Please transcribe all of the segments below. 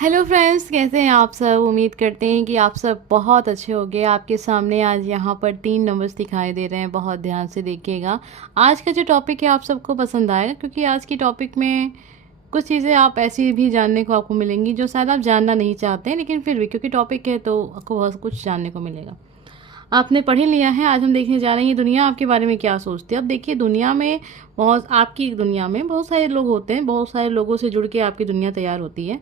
Hello friends, कैसे हैं आप सब। उम्मीद करते हैं कि आप सब बहुत अच्छे होंगे। आपके सामने आज यहाँ पर 3 नंबर्स दिखाई दे रहे हैं। बहुत ध्यान से देखिएगा। आज का जो टॉपिक है आप सबको पसंद आएगा, क्योंकि आज की टॉपिक में कुछ चीज़ें आप ऐसी भी जानने को आपको मिलेंगी जो शायद आप जानना नहीं चाहते हैं, लेकिन फिर भी क्योंकि टॉपिक है तो आपको बहुत कुछ जानने को मिलेगा। आपने पढ़ ही लिया है। आज हम देखने जा रहे हैं दुनिया आपके बारे में क्या सोचती है। अब देखिए, दुनिया में आपकी दुनिया में बहुत सारे लोग होते हैं। बहुत सारे लोगों से जुड़ के आपकी दुनिया तैयार होती है।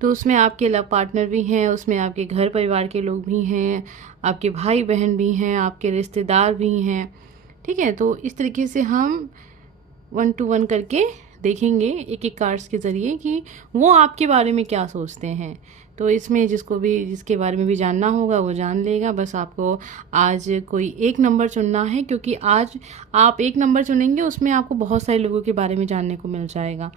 तो उसमें आपके लव पार्टनर भी हैं, उसमें आपके घर परिवार के लोग भी हैं, आपके भाई बहन भी हैं, आपके रिश्तेदार भी हैं। ठीक है, तो इस तरीके से हम 1 to 1 करके देखेंगे एक एक कार्ड्स के ज़रिए कि वो आपके बारे में क्या सोचते हैं। तो इसमें जिसके बारे में भी जानना होगा वो जान लेगा। बस आपको आज कोई एक नंबर चुनना है, क्योंकि आज आप एक नंबर चुनेंगे उसमें आपको बहुत सारे लोगों के बारे में जानने को मिल जाएगा।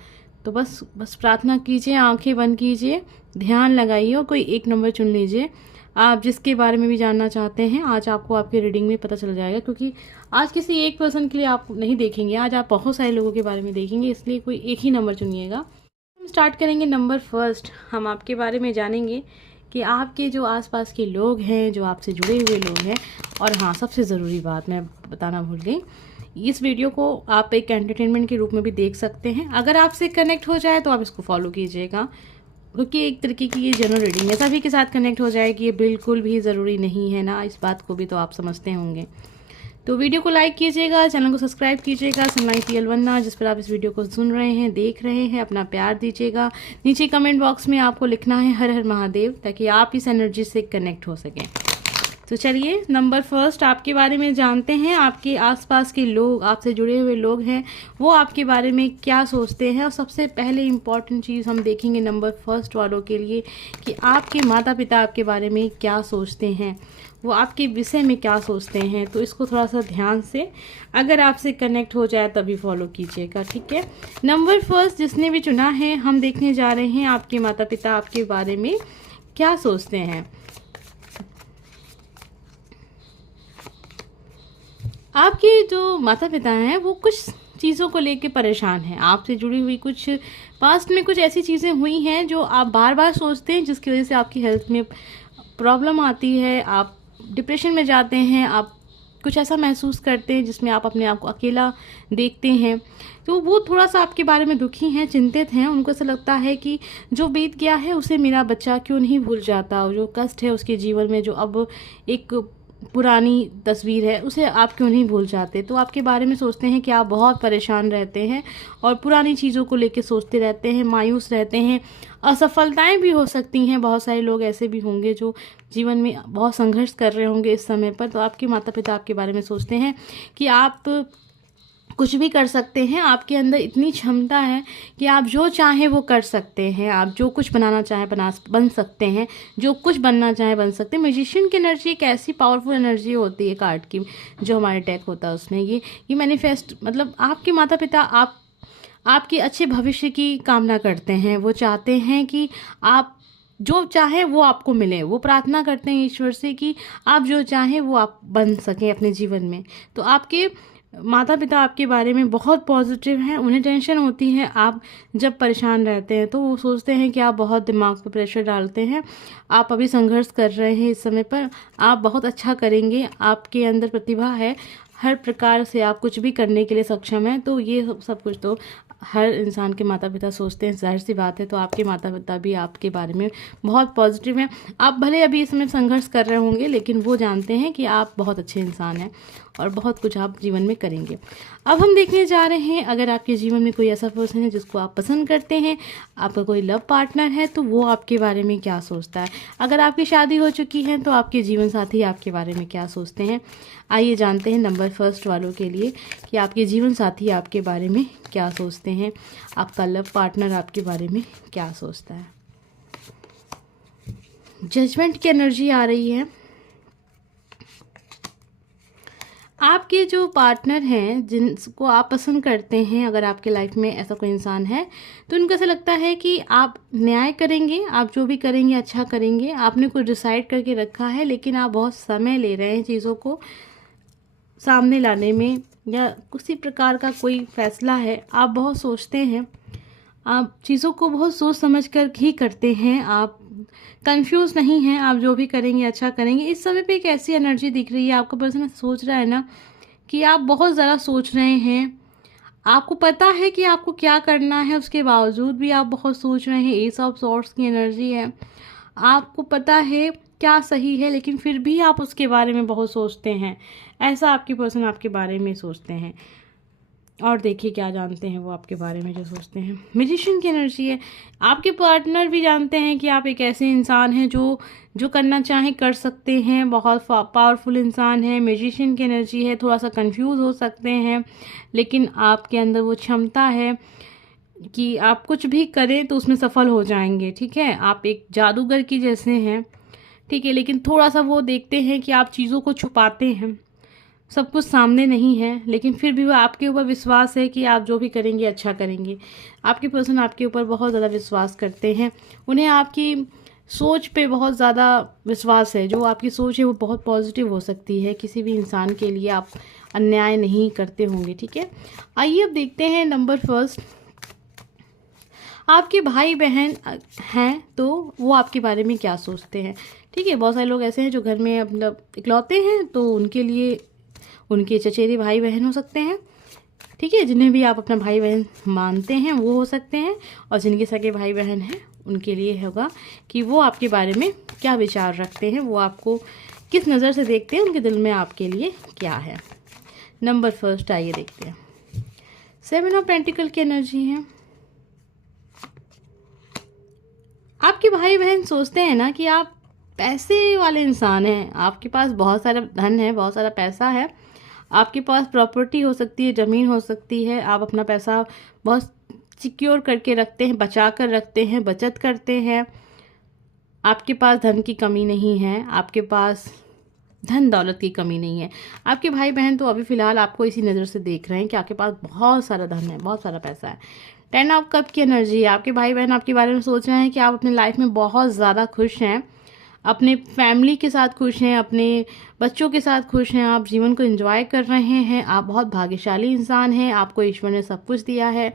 तो बस प्रार्थना कीजिए, आंखें बंद कीजिए, ध्यान लगाइए और कोई एक नंबर चुन लीजिए। आप जिसके बारे में भी जानना चाहते हैं आज आपको आपके रीडिंग में पता चल जाएगा, क्योंकि आज किसी एक पर्सन के लिए आप नहीं देखेंगे, आज आप बहुत सारे लोगों के बारे में देखेंगे, इसलिए कोई एक ही नंबर चुनिएगा। हम स्टार्ट करेंगे नंबर फर्स्ट। हम आपके बारे में जानेंगे कि आपके जो आसपास के लोग हैं, जो आपसे जुड़े हुए लोग हैं। और हाँ, सबसे ज़रूरी बात मैं बताना भूल गई, इस वीडियो को आप एक एंटरटेनमेंट के रूप में भी देख सकते हैं। अगर आपसे कनेक्ट हो जाए तो आप इसको फॉलो कीजिएगा, क्योंकि एक तरीके की ये जनरल रीडिंग है। सभी के साथ कनेक्ट हो जाए कि ये बिल्कुल भी ज़रूरी नहीं है ना, इस बात को भी तो आप समझते होंगे। तो वीडियो को लाइक कीजिएगा, चैनल को सब्सक्राइब कीजिएगा। सनलाइट रियल वन्ना जिस पर आप इस वीडियो को सुन रहे हैं, देख रहे हैं, अपना प्यार दीजिएगा। नीचे कमेंट बॉक्स में आपको लिखना है हर हर महादेव, ताकि आप इस एनर्जी से कनेक्ट हो सकें। तो चलिए नंबर फर्स्ट आपके बारे में जानते हैं। आपके आसपास के लोग, आपसे जुड़े हुए लोग हैं, वो आपके बारे में क्या सोचते हैं। और सबसे पहले इम्पॉर्टेंट चीज़ हम देखेंगे नंबर फर्स्ट वालों के लिए कि आपके माता पिता आपके बारे में क्या सोचते हैं, वो आपके विषय में क्या सोचते हैं। तो इसको थोड़ा सा ध्यान से, अगर आपसे कनेक्ट हो जाए तभी फॉलो कीजिएगा, ठीक है। नंबर फर्स्ट जिसने भी चुना है, हम देखने जा रहे हैं आपके माता पिता आपके बारे में क्या सोचते हैं। आपके जो माता पिता हैं वो कुछ चीज़ों को लेके परेशान हैं। आपसे जुड़ी हुई कुछ पास्ट में कुछ ऐसी चीज़ें हुई हैं जो आप बार बार सोचते हैं, जिसकी वजह से आपकी हेल्थ में प्रॉब्लम आती है, आप डिप्रेशन में जाते हैं, आप कुछ ऐसा महसूस करते हैं जिसमें आप अपने आप को अकेला देखते हैं। तो वो थोड़ा सा आपके बारे में दुखी हैं, चिंतित हैं। उनको ऐसा लगता है कि जो बीत गया है उसे मेरा बच्चा क्यों नहीं भूल जाता, जो कष्ट है उसके जीवन में, जो अब एक पुरानी तस्वीर है उसे आप क्यों नहीं भूल जाते। तो आपके बारे में सोचते हैं कि आप बहुत परेशान रहते हैं और पुरानी चीज़ों को लेकर सोचते रहते हैं, मायूस रहते हैं। असफलताएं भी हो सकती हैं, बहुत सारे लोग ऐसे भी होंगे जो जीवन में बहुत संघर्ष कर रहे होंगे इस समय पर। तो आपके माता पिता आपके बारे में सोचते हैं कि आप कुछ भी कर सकते हैं, आपके अंदर इतनी क्षमता है कि आप जो चाहें वो कर सकते हैं, आप जो कुछ बनाना चाहें बन सकते हैं, जो कुछ बनना चाहें बन सकते हैं। म्यूजिशियन की एनर्जी एक ऐसी पावरफुल एनर्जी होती है कार्ड की, जो हमारे डेक होता है उसमें ये मैनिफेस्ट, मतलब आपके माता पिता आपके अच्छे भविष्य की कामना करते हैं। वो चाहते हैं कि आप जो चाहें वो आपको मिले। वो प्रार्थना करते हैं ईश्वर से कि आप जो चाहें वो आप बन सकें अपने जीवन में। तो आपके माता पिता आपके बारे में बहुत पॉजिटिव हैं। उन्हें टेंशन होती है आप जब परेशान रहते हैं, तो वो सोचते हैं कि आप बहुत दिमाग पर प्रेशर डालते हैं। आप अभी संघर्ष कर रहे हैं इस समय पर, आप बहुत अच्छा करेंगे, आपके अंदर प्रतिभा है, हर प्रकार से आप कुछ भी करने के लिए सक्षम हैं। तो ये सब कुछ तो हर इंसान के माता पिता सोचते हैं, जाहिर सी बात है। तो आपके माता पिता भी आपके बारे में बहुत पॉजिटिव हैं। आप भले अभी इसमें संघर्ष कर रहे होंगे, लेकिन वो जानते हैं कि आप बहुत अच्छे इंसान हैं और बहुत कुछ आप जीवन में करेंगे। अब हम देखने जा रहे हैं, अगर आपके जीवन में कोई ऐसा पर्सन है जिसको आप पसंद करते हैं, आपका कोई लव पार्टनर है, तो वो आपके बारे में क्या सोचता है। अगर आपकी शादी हो चुकी है तो आपके जीवन साथी आपके बारे में क्या सोचते हैं। आइए जानते हैं नंबर फर्स्ट वालों के लिए कि आपके जीवन साथी आपके बारे में क्या सोचते हैं, आपका लव पार्टनर आपके बारे में क्या सोचता है। जजमेंट की एनर्जी आ रही है। आपके जो पार्टनर हैं जिनको आप पसंद करते हैं, अगर आपके लाइफ में ऐसा कोई इंसान है, तो उनको ऐसा लगता है कि आप न्याय करेंगे, आप जो भी करेंगे अच्छा करेंगे। आपने कुछ डिसाइड करके रखा है, लेकिन आप बहुत समय ले रहे हैं चीज़ों को सामने लाने में, या किसी प्रकार का कोई फैसला है आप बहुत सोचते हैं। आप चीज़ों को बहुत सोच समझ कर ही करते हैं, आप कंफ्यूज नहीं हैं, आप जो भी करेंगे अच्छा करेंगे। इस समय पे एक ऐसी एनर्जी दिख रही है, आपका पर्सन सोच रहा है ना कि आप बहुत ज़्यादा सोच रहे हैं, आपको पता है कि आपको क्या करना है, उसके बावजूद भी आप बहुत सोच रहे हैं। एस ऑफ सॉर्ड्स की एनर्जी है, आपको पता है क्या सही है, लेकिन फिर भी आप उसके बारे में बहुत सोचते हैं। ऐसा आपके पर्सन आपके बारे में सोचते हैं। और देखिए क्या जानते हैं वो आपके बारे में जो सोचते हैं। मैजिशियन की एनर्जी है, आपके पार्टनर भी जानते हैं कि आप एक ऐसे इंसान हैं जो जो करना चाहें कर सकते हैं, बहुत पावरफुल इंसान है। मैजिशियन की एनर्जी है, थोड़ा सा कंफ्यूज हो सकते हैं, लेकिन आपके अंदर वो क्षमता है कि आप कुछ भी करें तो उसमें सफल हो जाएंगे। ठीक है, आप एक जादूगर की जैसे हैं। ठीक है, लेकिन थोड़ा सा वो देखते हैं कि आप चीज़ों को छुपाते हैं, सब कुछ सामने नहीं है, लेकिन फिर भी वो आपके ऊपर विश्वास है कि आप जो भी करेंगे अच्छा करेंगे। आपके पर्सन आपके ऊपर बहुत ज़्यादा विश्वास करते हैं, उन्हें आपकी सोच पे बहुत ज़्यादा विश्वास है। जो आपकी सोच है वो बहुत पॉजिटिव हो सकती है, किसी भी इंसान के लिए आप अन्याय नहीं करते होंगे। ठीक है, आइए अब देखते हैं नंबर फर्स्ट। आपके भाई बहन हैं तो वो आपके बारे में क्या सोचते हैं। ठीक है, बहुत सारे लोग ऐसे हैं जो घर में मतलब इकलौते हैं, तो उनके लिए उनके चचेरे भाई बहन हो सकते हैं। ठीक है, जिन्हें भी आप अपना भाई बहन मानते हैं वो हो सकते हैं, और जिनके सगे भाई बहन हैं उनके लिए होगा कि वो आपके बारे में क्या विचार रखते हैं, वो आपको किस नज़र से देखते हैं, उनके दिल में आपके लिए क्या है। नंबर फर्स्ट आइए देखते हैं। 7 ऑफ पेंटिकल की एनर्जी है। आपके भाई बहन सोचते हैं ना कि आप पैसे वाले इंसान हैं, आपके पास बहुत सारा धन है, बहुत सारा पैसा है, आपके पास प्रॉपर्टी हो सकती है, ज़मीन हो सकती है, आप अपना पैसा बहुत सिक्योर करके रखते हैं, बचा कर रखते हैं, बचत करते हैं। आपके पास धन की कमी नहीं है, आपके पास धन दौलत की कमी नहीं है। आपके भाई बहन तो अभी फ़िलहाल आपको इसी नज़र से देख रहे हैं कि आपके पास बहुत सारा धन है, बहुत सारा पैसा है। 10 ऑफ कप की एनर्जी है, आपके भाई बहन आपके बारे में सोच रहे हैं कि आप अपने लाइफ में बहुत ज़्यादा खुश हैं, अपने फैमिली के साथ खुश हैं, अपने बच्चों के साथ खुश हैं, आप जीवन को एंजॉय कर रहे हैं, आप बहुत भाग्यशाली इंसान हैं, आपको ईश्वर ने सब कुछ दिया है।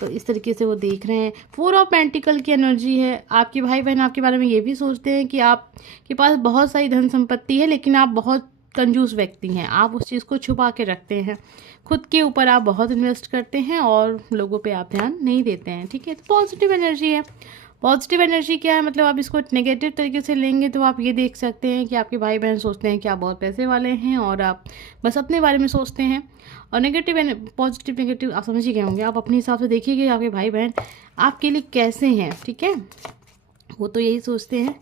तो इस तरीके से वो देख रहे हैं। 4 ऑफ पेंटिकल की एनर्जी है, आपके भाई बहन आपके बारे में ये भी सोचते हैं कि आपके पास बहुत सारी धन संपत्ति है, लेकिन आप बहुत कंजूस व्यक्ति हैं, आप उस चीज़ को छुपा के रखते हैं, खुद के ऊपर आप बहुत इन्वेस्ट करते हैं और लोगों पे आप ध्यान नहीं देते हैं। ठीक है, तो पॉजिटिव एनर्जी है। पॉजिटिव एनर्जी क्या है, मतलब आप इसको नेगेटिव तरीके से लेंगे तो आप ये देख सकते हैं कि आपके भाई बहन सोचते हैं कि आप बहुत पैसे वाले हैं और आप बस अपने बारे में सोचते हैं। और नेगेटिव पॉजिटिव नेगेटिव आप समझ ही गए होंगे, आप अपने हिसाब से देखिए आपके भाई बहन आपके लिए कैसे हैं। ठीक है, वो तो यही सोचते हैं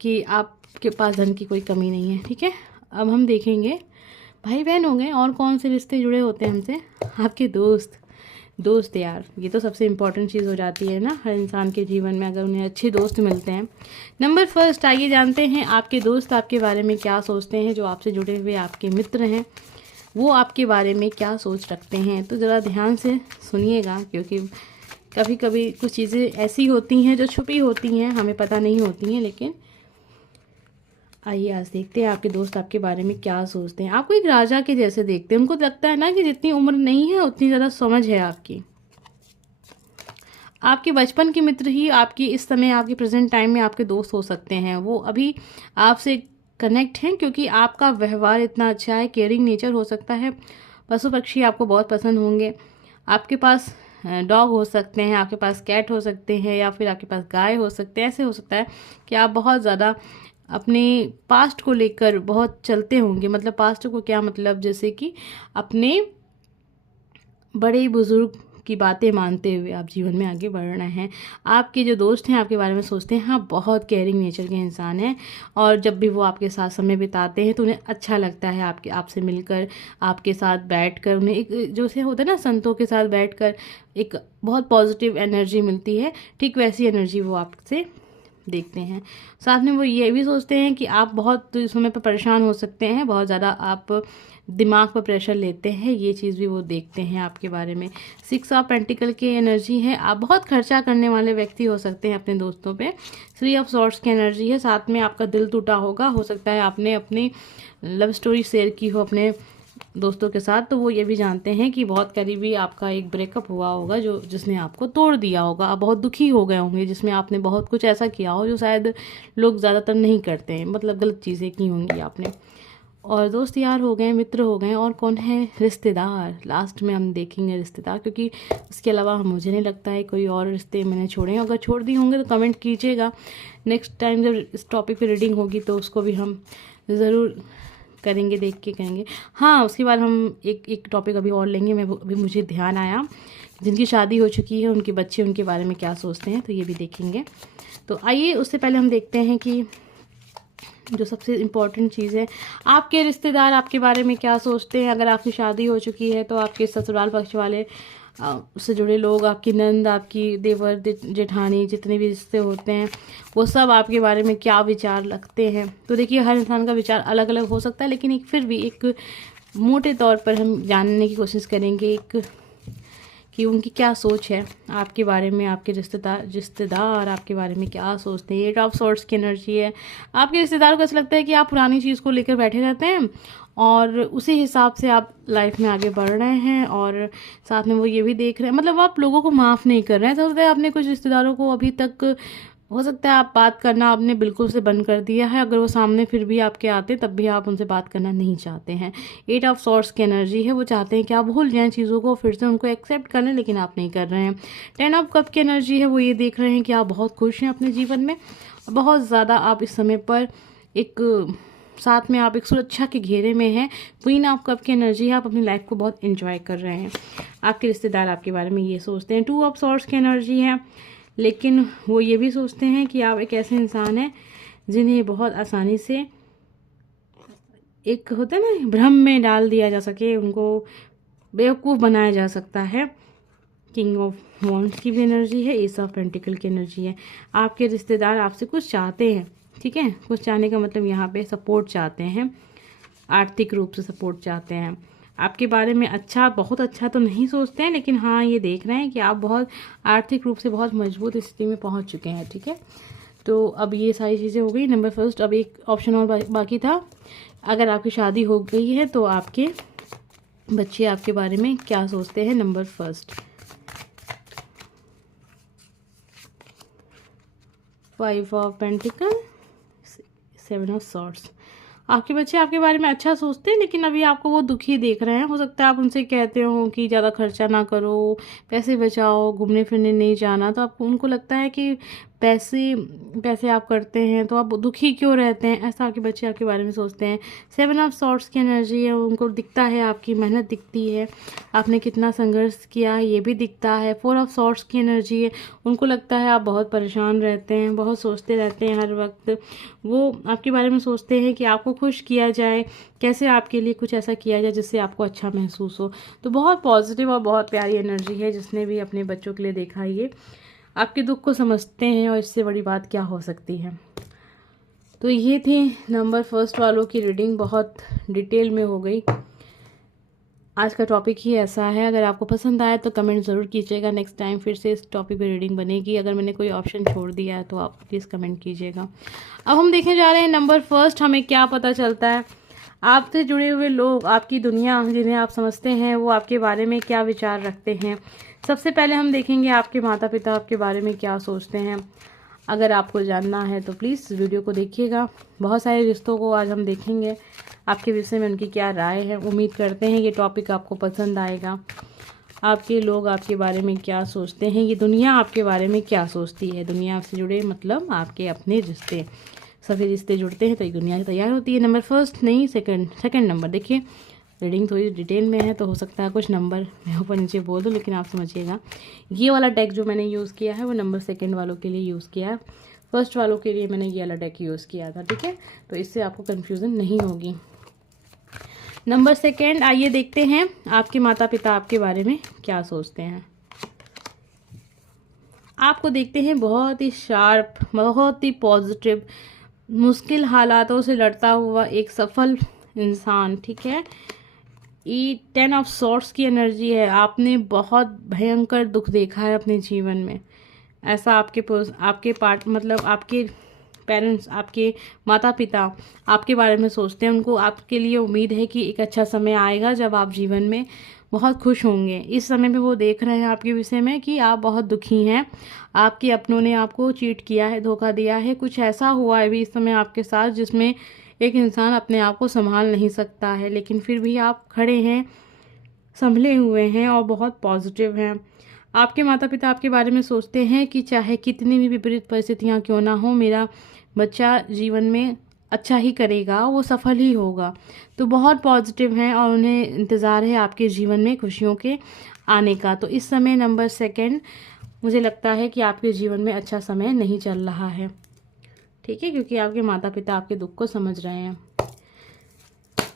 कि आपके पास धन की कोई कमी नहीं है। ठीक है, अब हम देखेंगे भाई बहन हो गए, और कौन से रिश्ते जुड़े होते हैं हमसे। आपके दोस्त यार, ये तो सबसे इम्पॉर्टेंट चीज़ हो जाती है ना हर इंसान के जीवन में, अगर उन्हें अच्छे दोस्त मिलते हैं। नंबर फर्स्ट आइए जानते हैं आपके दोस्त आपके बारे में क्या सोचते हैं। जो आपसे जुड़े हुए आपके मित्र हैं वो आपके बारे में क्या सोच रखते हैं, तो ज़रा ध्यान से सुनिएगा, क्योंकि कभी कभी कुछ चीज़ें ऐसी होती हैं जो छुपी होती हैं, हमें पता नहीं होती हैं। लेकिन आइए आज देखते हैं आपके दोस्त आपके बारे में क्या सोचते हैं। आपको एक राजा के जैसे देखते हैं, उनको लगता है ना कि जितनी उम्र नहीं है उतनी ज़्यादा समझ है आपकी। आपके बचपन के मित्र ही आपकी इस समय आपके प्रेजेंट टाइम में आपके दोस्त हो सकते हैं। वो अभी आपसे कनेक्ट हैं क्योंकि आपका व्यवहार इतना अच्छा है, केयरिंग नेचर हो सकता है। पशु पक्षी आपको बहुत पसंद होंगे। आपके पास डॉग हो सकते हैं, आपके पास कैट हो सकते हैं, या फिर आपके पास गाय हो सकते हैं। ऐसे हो सकता है कि आप बहुत ज़्यादा अपने पास्ट को लेकर बहुत चलते होंगे। मतलब पास्ट को क्या मतलब, जैसे कि अपने बड़े बुजुर्ग की बातें मानते हुए आप जीवन में आगे बढ़ रहे हैं। आपके जो दोस्त हैं आपके बारे में सोचते हैं, हाँ बहुत केयरिंग नेचर के इंसान हैं, और जब भी वो आपके साथ समय बिताते हैं तो उन्हें अच्छा लगता है आपसे मिलकर, आपके साथ बैठकर। उन्हें एक जो से होता है ना संतों के साथ बैठकर एक बहुत पॉजिटिव एनर्जी मिलती है, ठीक वैसी एनर्जी वो आपसे देखते हैं। साथ में वो ये भी सोचते हैं कि आप बहुत समय पर परेशान हो सकते हैं, बहुत ज़्यादा आप दिमाग पर प्रेशर लेते हैं, ये चीज़ भी वो देखते हैं आपके बारे में। 6 ऑफ पेंटिकल की एनर्जी है, आप बहुत खर्चा करने वाले व्यक्ति हो सकते हैं अपने दोस्तों पे। 3 ऑफ सॉर्ड्स की एनर्जी है, साथ में आपका दिल टूटा होगा, हो सकता है आपने अपनी लव स्टोरी शेयर की हो अपने दोस्तों के साथ, तो वो ये भी जानते हैं कि बहुत करीबी आपका एक ब्रेकअप हुआ होगा जो जिसने आपको तोड़ दिया होगा। आप बहुत दुखी हो गए होंगे, जिसमें आपने बहुत कुछ ऐसा किया हो जो शायद लोग ज़्यादातर नहीं करते हैं, मतलब गलत चीज़ें की होंगी आपने। और दोस्त यार हो गए, मित्र हो गए, और कौन है, रिश्तेदार। लास्ट में हम देखेंगे रिश्तेदार, क्योंकि उसके अलावा मुझे नहीं लगता है कोई और रिश्ते मैंने छोड़े हैं। अगर छोड़ दिए होंगे तो कमेंट कीजिएगा। नेक्स्ट टाइम जब इस टॉपिक पे रीडिंग होगी तो उसको भी हम ज़रूर करेंगे, देख के करेंगे। हाँ, उसके बाद हम एक टॉपिक अभी और लेंगे। अभी मुझे ध्यान आया, जिनकी शादी हो चुकी है उनके बच्चे उनके बारे में क्या सोचते हैं, तो ये भी देखेंगे। तो आइए उससे पहले हम देखते हैं कि जो सबसे इम्पॉर्टेंट चीज़ है, आपके रिश्तेदार आपके बारे में क्या सोचते हैं। अगर आपकी शादी हो चुकी है तो आपके ससुराल पक्ष वाले उससे जुड़े लोग, आपकी नंद, आपकी देवर, जेठानी, जितने भी रिश्ते होते हैं, वो सब आपके बारे में क्या विचार रखते हैं। तो देखिए, हर इंसान का विचार अलग अलग हो सकता है, लेकिन एक फिर भी एक मोटे तौर पर हम जानने की कोशिश करेंगे कि उनकी क्या सोच है आपके बारे में। आपके रिश्तेदार आपके बारे में क्या सोचते हैं। 8 ऑफ सॉर्ड्स की एनर्जी है। आपके रिश्तेदारों को ऐसा लगता है कि आप पुरानी चीज़ को लेकर बैठे रहते हैं और उसी हिसाब से आप लाइफ में आगे बढ़ रहे हैं, और साथ में वो ये भी देख रहे हैं, मतलब आप लोगों को माफ़ नहीं कर रहे हैं। तो होता है आपने कुछ रिश्तेदारों को अभी तक, हो सकता है आप बात करना आपने बिल्कुल से बंद कर दिया है। अगर वो सामने फिर भी आपके आते तब भी आप उनसे बात करना नहीं चाहते हैं। 8 ऑफ सॉर्ड्स की एनर्जी है। वो चाहते हैं कि आप भूल जाएं चीज़ों को, फिर से उनको एक्सेप्ट कर लें, लेकिन आप नहीं कर रहे हैं। 10 ऑफ कप की एनर्जी है। वो ये देख रहे हैं कि आप बहुत खुश हैं अपने जीवन में, बहुत ज़्यादा आप इस समय पर एक साथ में आप एक सुरक्षा के घेरे में हैं। क्वीन ऑफ कप की एनर्जी है। आप अपनी लाइफ को बहुत एंजॉय कर रहे हैं। आपके रिश्तेदार आपके बारे में ये सोचते हैं। 2 ऑफ सॉर्ड्स की एनर्जी है, लेकिन वो ये भी सोचते हैं कि आप एक ऐसे इंसान हैं जिन्हें बहुत आसानी से, एक होता है ना, भ्रम में डाल दिया जा सके, उनको बेवकूफ़ बनाया जा सकता है। किंग ऑफ वॉन्ड्स की भी एनर्जी है। एस ऑफ पेंटिकल की एनर्जी है। आपके रिश्तेदार आपसे कुछ चाहते हैं, ठीक है। कुछ चाहने का मतलब यहाँ पे सपोर्ट चाहते हैं, आर्थिक रूप से सपोर्ट चाहते हैं। आपके बारे में अच्छा, बहुत अच्छा तो नहीं सोचते हैं, लेकिन हाँ ये देख रहे हैं कि आप बहुत आर्थिक रूप से बहुत मजबूत स्थिति में पहुंच चुके हैं, ठीक है। तो अब ये सारी चीज़ें हो गई। नंबर फर्स्ट, अब एक ऑप्शन और बाकी था। अगर आपकी शादी हो गई है तो आपके बच्चे आपके बारे में क्या सोचते हैं। Number first, 5 of pentacle, 7 of swords. आपके बच्चे आपके बारे में अच्छा सोचते हैं, लेकिन अभी आपको वो दुखी देख रहे हैं। हो सकता है आप उनसे कहते हो कि ज़्यादा खर्चा ना करो, पैसे बचाओ, घूमने फिरने नहीं जाना, तो आपको उनको लगता है कि पैसे आप करते हैं तो आप दुखी क्यों रहते हैं, ऐसा आपके बच्चे आपके बारे में सोचते हैं। 7 ऑफ सॉर्ड्स की एनर्जी है। उनको दिखता है आपकी मेहनत दिखती है, आपने कितना संघर्ष किया है ये भी दिखता है। 4 ऑफ सॉर्ड्स की एनर्जी है। उनको लगता है आप बहुत परेशान रहते हैं, बहुत सोचते रहते हैं हर वक्त। वो आपके बारे में सोचते हैं कि आपको खुश किया जाए, कैसे आपके लिए कुछ ऐसा किया जाए जिससे आपको अच्छा महसूस हो। तो बहुत पॉजिटिव और बहुत प्यारी एनर्जी है। जिसने भी अपने बच्चों के लिए देखा, ये आपके दुख को समझते हैं, और इससे बड़ी बात क्या हो सकती है। तो ये थी नंबर फर्स्ट वालों की रीडिंग, बहुत डिटेल में हो गई। आज का टॉपिक ही ऐसा है। अगर आपको पसंद आया तो कमेंट ज़रूर कीजिएगा। नेक्स्ट टाइम फिर से इस टॉपिक पे रीडिंग बनेगी। अगर मैंने कोई ऑप्शन छोड़ दिया है तो आप प्लीज़ कमेंट कीजिएगा। अब हम देखने जा रहे हैं नंबर फर्स्ट, हमें क्या पता चलता है। आपसे जुड़े हुए लोग, आपकी दुनिया जिन्हें आप समझते हैं, वो आपके बारे में क्या विचार रखते हैं। सबसे पहले हम देखेंगे आपके माता पिता आपके बारे में क्या सोचते हैं। अगर आपको जानना है तो प्लीज़ वीडियो को देखिएगा। बहुत सारे रिश्तों को आज हम देखेंगे, आपके विषय में उनकी क्या राय है। उम्मीद करते हैं ये टॉपिक आपको पसंद आएगा। आपके लोग आपके बारे में क्या सोचते हैं, ये दुनिया आपके बारे में क्या सोचती है। दुनिया से जुड़े मतलब आपके अपने रिश्ते, सभी रिश्ते जुड़ते हैं तो एक दुनिया तैयार होती है। नंबर फर्स्ट नहीं, सेकंड नंबर। देखिए रीडिंग थोड़ी डिटेल में है तो हो सकता है कुछ नंबर मैं ऊपर नीचे बोल दूँ, लेकिन आप समझिएगा। ये वाला डेक जो मैंने यूज़ किया है वो नंबर सेकंड वालों के लिए यूज़ किया है। फर्स्ट वालों के लिए मैंने ये वाला डेक यूज़ किया था, ठीक है। तो इससे आपको कन्फ्यूज़न नहीं होगी। नंबर सेकंड, आइए देखते हैं आपके माता पिता आपके बारे में क्या सोचते हैं। आपको देखते हैं बहुत ही शार्प, बहुत ही पॉजिटिव, मुश्किल हालातों से लड़ता हुआ एक सफल इंसान, ठीक है। ये 10 ऑफ सॉर्ड्स की एनर्जी है। आपने बहुत भयंकर दुख देखा है अपने जीवन में। ऐसा आपके पार्ट मतलब आपके पेरेंट्स, आपके माता पिता आपके बारे में सोचते हैं। उनको आपके लिए उम्मीद है कि एक अच्छा समय आएगा जब आप जीवन में बहुत खुश होंगे। इस समय पे वो देख रहे हैं आपके विषय में कि आप बहुत दुखी हैं, आपके अपनों ने आपको चीट किया है, धोखा दिया है, कुछ ऐसा हुआ है अभी इस समय आपके साथ जिसमें एक इंसान अपने आप को संभाल नहीं सकता है, लेकिन फिर भी आप खड़े हैं, संभले हुए हैं और बहुत पॉजिटिव हैं। आपके माता पिता आपके बारे में सोचते हैं कि चाहे कितनी भी विपरीत परिस्थितियाँ क्यों ना हो, मेरा बच्चा जीवन में अच्छा ही करेगा, वो सफल ही होगा। तो बहुत पॉजिटिव हैं और उन्हें इंतज़ार है आपके जीवन में खुशियों के आने का। तो इस समय नंबर सेकंड, मुझे लगता है कि आपके जीवन में अच्छा समय नहीं चल रहा है, ठीक है, क्योंकि आपके माता पिता आपके दुख को समझ रहे हैं।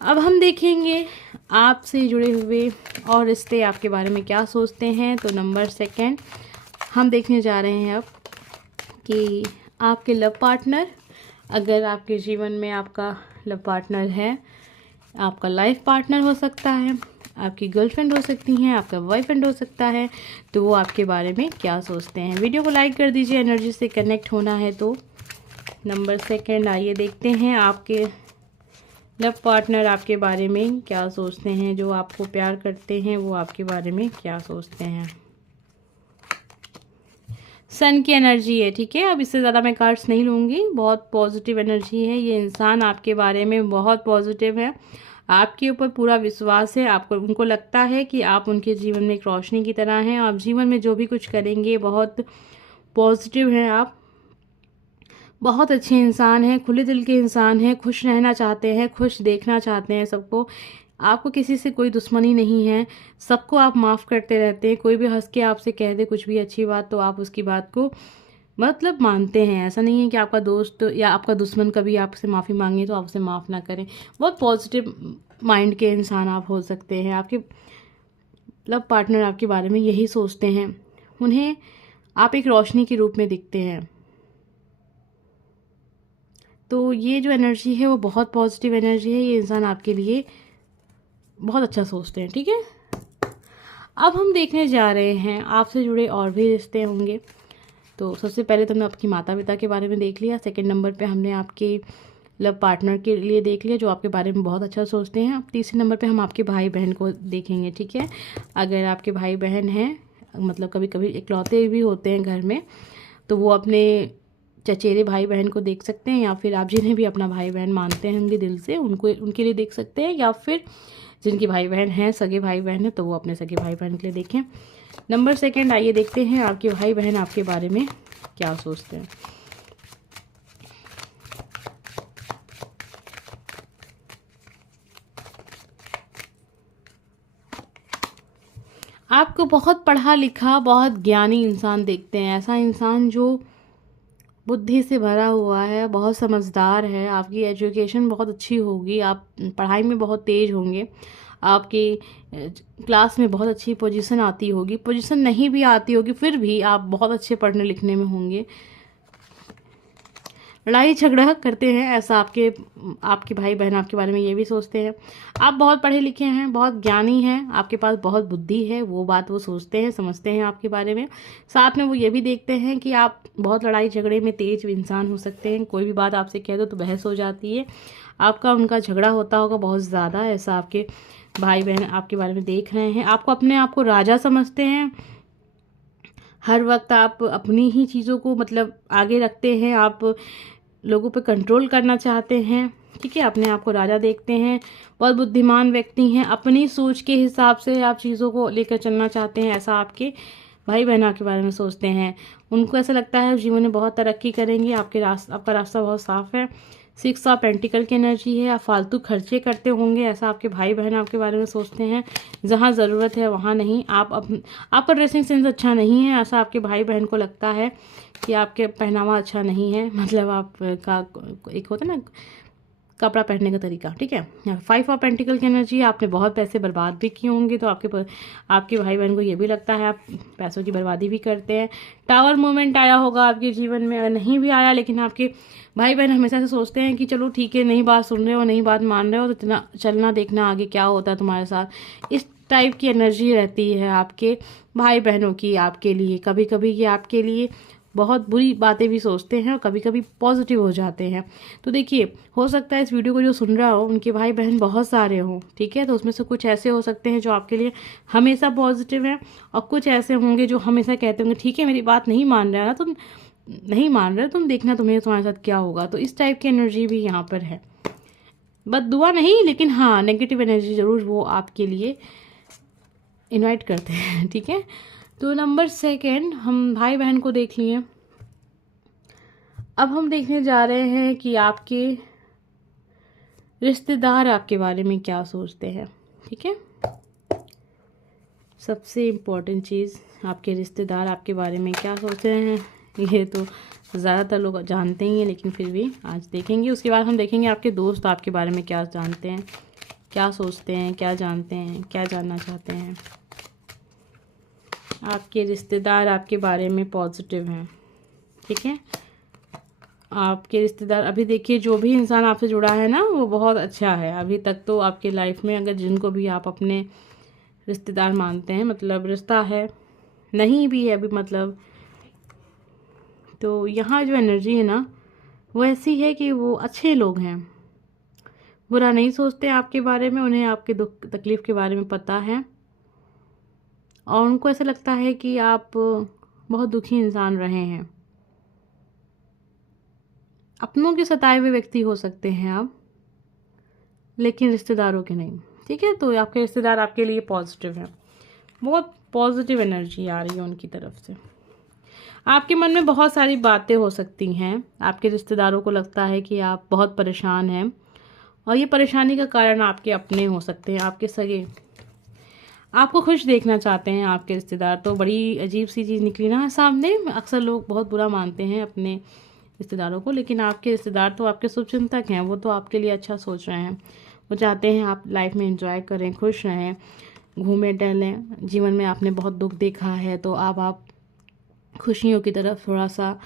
अब हम देखेंगे आपसे जुड़े हुए और रिश्ते आपके बारे में क्या सोचते हैं। तो नंबर सेकंड हम देखने जा रहे हैं अब कि आपके लव पार्टनर, अगर आपके जीवन में आपका लव पार्टनर है, आपका लाइफ पार्टनर हो सकता है, आपकी गर्लफ्रेंड हो सकती हैं, आपका बॉयफ्रेंड हो सकता है, तो वो आपके बारे में क्या सोचते हैं। वीडियो को लाइक कर दीजिए, एनर्जी से कनेक्ट होना है तो। नंबर सेकंड, आइए देखते हैं आपके लव पार्टनर आपके बारे में क्या सोचते हैं। जो आपको प्यार करते हैं वो आपके बारे में क्या सोचते हैं। सन की एनर्जी है, ठीक है। अब इससे ज़्यादा मैं कार्ड्स नहीं लूँगी, बहुत पॉजिटिव एनर्जी है। ये इंसान आपके बारे में बहुत पॉजिटिव है, आपके ऊपर पूरा विश्वास है, आपको उनको लगता है कि आप उनके जीवन में एक रोशनी की तरह हैं। आप जीवन में जो भी कुछ करेंगे बहुत पॉजिटिव हैं, आप बहुत अच्छे इंसान हैं, खुले दिल के इंसान हैं, खुश रहना चाहते हैं, खुश देखना चाहते हैं सबको। आपको किसी से कोई दुश्मनी नहीं है, सबको आप माफ़ करते रहते हैं। कोई भी हंस के आपसे कह दे कुछ भी अच्छी बात तो आप उसकी बात को मतलब मानते हैं। ऐसा नहीं है कि आपका दोस्त या आपका दुश्मन कभी आपसे माफ़ी मांगे तो आप उसे माफ़ ना करें। बहुत पॉजिटिव माइंड के इंसान आप हो सकते हैं। आपके लव पार्टनर आपके बारे में यही सोचते हैं, उन्हें आप एक रोशनी के रूप में दिखते हैं। तो ये जो एनर्जी है वो बहुत पॉजिटिव एनर्जी है। ये इंसान आपके लिए बहुत अच्छा सोचते हैं, ठीक है। अब हम देखने जा रहे हैं आपसे जुड़े और भी रिश्ते होंगे। तो सबसे पहले तो हमने आपकी माता पिता के बारे में देख लिया, सेकंड नंबर पे हमने आपके लव पार्टनर के लिए देख लिया जो आपके बारे में बहुत अच्छा सोचते हैं। अब तीसरे नंबर पे हम आपके भाई बहन को देखेंगे, ठीक है। अगर आपके भाई बहन हैं, मतलब कभी कभी इकलौते भी होते हैं घर में, तो वो अपने चचेरे भाई बहन को देख सकते हैं, या फिर आप जिन्हें भी अपना भाई बहन मानते होंगे दिल से उनको उनके लिए देख सकते हैं, या फिर जिनकी भाई बहन हैं, सगे भाई बहन हैं, तो वो अपने सगे भाई बहन के लिए देखें। नंबर सेकंड, आइए देखते हैं आपके भाई बहन आपके बारे में क्या सोचते हैं। आपको बहुत पढ़ा लिखा, बहुत ज्ञानी इंसान देखते हैं। ऐसा इंसान जो बुद्धि से भरा हुआ है, बहुत समझदार है, आपकी एजुकेशन बहुत अच्छी होगी, आप पढ़ाई में बहुत तेज़ होंगे, आपकी क्लास में बहुत अच्छी पोजीशन आती होगी, पोजीशन नहीं भी आती होगी फिर भी आप बहुत अच्छे पढ़ने लिखने में होंगे। लड़ाई झगड़ा करते हैं, ऐसा आपके आपके भाई बहन आपके बारे में ये भी सोचते हैं। आप बहुत पढ़े लिखे हैं, बहुत ज्ञानी हैं, आपके पास बहुत बुद्धि है, वो बात वो सोचते हैं, समझते हैं आपके बारे में। साथ में वो ये भी देखते हैं कि आप बहुत लड़ाई झगड़े में तेज इंसान हो सकते हैं। कोई भी बात आपसे कह दो तो बहस हो जाती है, आपका उनका झगड़ा होता होगा बहुत ज़्यादा। ऐसा आपके भाई बहन आपके बारे में देख रहे हैं। आपको अपने आप को राजा समझते हैं, हर वक्त आप अपनी ही चीज़ों को मतलब आगे रखते हैं, आप लोगों पे कंट्रोल करना चाहते हैं, ठीक है, अपने आप को राजा देखते हैं, बहुत बुद्धिमान व्यक्ति हैं, अपनी सोच के हिसाब से आप चीज़ों को लेकर चलना चाहते हैं। ऐसा आपके भाई बहन आपके बारे में सोचते हैं। उनको ऐसा लगता है जीवन में बहुत तरक्की करेंगे, आपका रास्ता बहुत साफ है। 6 ऑफ पेंटिकल की एनर्जी है, आप फालतू खर्चे करते होंगे, ऐसा आपके भाई बहन आपके बारे में सोचते हैं। जहाँ ज़रूरत है वहाँ नहीं, आपका ड्रेसिंग सेंस अच्छा नहीं है, ऐसा आपके भाई बहन को लगता है कि आपके पहनावा अच्छा नहीं है, मतलब आपका एक होता है ना कपड़ा पहनने का तरीका, ठीक है। 5 ऑफ पेंटिकल की एनर्जी, आपने बहुत पैसे बर्बाद भी किए होंगे, तो आपके भाई बहन को ये भी लगता है आप पैसों की बर्बादी भी करते हैं। टावर मोमेंट आया होगा आपके जीवन में, अगर नहीं भी आया लेकिन आपके भाई बहन हमेशा से सोचते हैं कि चलो ठीक है, नई बात सुन रहे हो, नई बात मान रहे हो, तो इतना चलना देखना आगे क्या होता है तुम्हारे साथ। इस टाइप की एनर्जी रहती है आपके भाई बहनों की आपके लिए। कभी कभी ये आपके लिए बहुत बुरी बातें भी सोचते हैं और कभी कभी पॉजिटिव हो जाते हैं। तो देखिए, हो सकता है इस वीडियो को जो सुन रहा हो उनके भाई बहन बहुत सारे हों, ठीक है, तो उसमें से कुछ ऐसे हो सकते हैं जो आपके लिए हमेशा पॉजिटिव हैं, और कुछ ऐसे होंगे जो हमेशा कहते होंगे ठीक है मेरी बात नहीं मान रहा ना तुम, नहीं मान रहे तुम, देखना तुम्हारे साथ क्या होगा। तो इस टाइप की एनर्जी भी यहाँ पर है। बस दुआ नहीं, लेकिन हाँ नेगेटिव एनर्जी ज़रूर वो आपके लिए इनवाइट करते हैं, ठीक है। तो नंबर सेकंड हम भाई बहन को देख लिए। अब हम देखने जा रहे हैं कि आपके रिश्तेदार आपके बारे में क्या सोचते हैं, ठीक है। सबसे इम्पोर्टेंट चीज़, आपके रिश्तेदार आपके बारे में क्या सोच रहे हैं, ये तो ज़्यादातर लोग जानते ही हैं, लेकिन फिर भी आज देखेंगे। उसके बाद हम देखेंगे आपके दोस्त आपके बारे में क्या जानते हैं, क्या सोचते हैं, क्या जानते हैं, क्या जानना चाहते हैं। आपके रिश्तेदार आपके बारे में पॉजिटिव हैं, ठीक है। आपके रिश्तेदार, अभी देखिए जो भी इंसान आपसे जुड़ा है ना वो बहुत अच्छा है अभी तक। तो आपके लाइफ में अगर जिनको भी आप अपने रिश्तेदार मानते हैं, मतलब रिश्ता है, नहीं भी है अभी मतलब, तो यहाँ जो एनर्जी है ना वो ऐसी है कि वो अच्छे लोग हैं, बुरा नहीं सोचते आपके बारे में, उन्हें आपके दुख तकलीफ़ के बारे में पता है, और उनको ऐसा लगता है कि आप बहुत दुखी इंसान रहे हैं। अपनों के सताए हुए व्यक्ति हो सकते हैं आप, लेकिन रिश्तेदारों के नहीं, ठीक है। तो आपके रिश्तेदार आपके लिए पॉजिटिव हैं, बहुत पॉजिटिव एनर्जी आ रही है उनकी तरफ से। आपके मन में बहुत सारी बातें हो सकती हैं, आपके रिश्तेदारों को लगता है कि आप बहुत परेशान हैं, और ये परेशानी का कारण आपके अपने हो सकते हैं, आपके सगे आपको खुश देखना चाहते हैं आपके रिश्तेदार। तो बड़ी अजीब सी चीज़ निकली ना सामने। अक्सर लोग बहुत बुरा मानते हैं अपने रिश्तेदारों को, लेकिन आपके रिश्तेदार तो आपके शुभचिंतक हैं, वो तो आपके लिए अच्छा सोच रहे हैं। वो चाहते हैं आप लाइफ में एंजॉय करें, खुश रहें, घूमें टहलें। जीवन में आपने बहुत दुख देखा है, तो अब आप खुशियों की तरफ थोड़ा सा